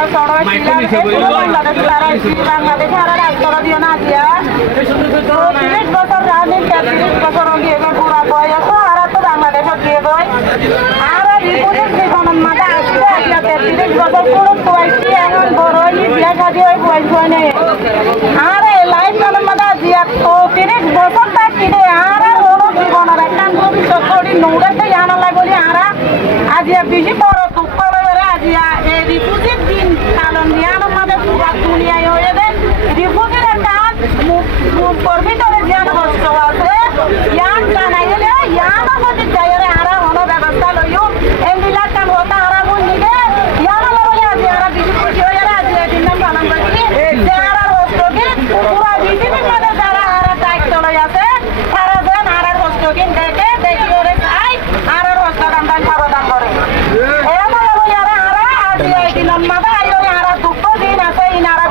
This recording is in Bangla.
আমরা সড়ক বাংলাদেশ আর রাষ্ট্র দিও না দিয়া 30 বছর রানি 33 বছর গিয়ে পুরা বয়স আর তো বাংলাদেশত গিয়ে বই আর রিপোর্টের জীবনের মাঝে আসতে আসলে 33 বছর কোনো বয়সী এখন বড় বিয়া শাদী হয়ে বয়স হয় না আর লাইফ জনের মাঝে দিয়া 30 বছর থাকি দে আর কোনো জীবনের একটা ভবিষ্যৎ করি নৌড়াতে জানা লাগলি আর আজিয়া বেশি বড় দুঃখ লয়ে আজিয়া এই রিপোর্টের দিন কারণ জ্ঞানের মাঝে পুরা দুনিয়ায় হয়ে দেয় রিপোর্টের একটা ভিতরে জ্ঞান কষ্ট আছে ইয়ান জানা গেলে ইয়ানের প্রতি যাইরে আরা হলো ব্যবস্থা লইও এগুলা কাম হতা আরা বলি দে ইয়ান লইলে আজি আরা বেশি খুশি হয়ে আজি দিন নাম পালন করছি যে আরা কষ্টকে পুরা পৃথিবীর মধ্যে যারা আরা দায়িত্ব লই আছে তারা যেন আরা কষ্টকে দেখে দেখি ওরে খাই আরা কষ্ট কান্দান সমাধান করে এরকম লইলে আরা আজি এই দিন মাথা আইরে আরা দুঃখ দিন আছে ইনারা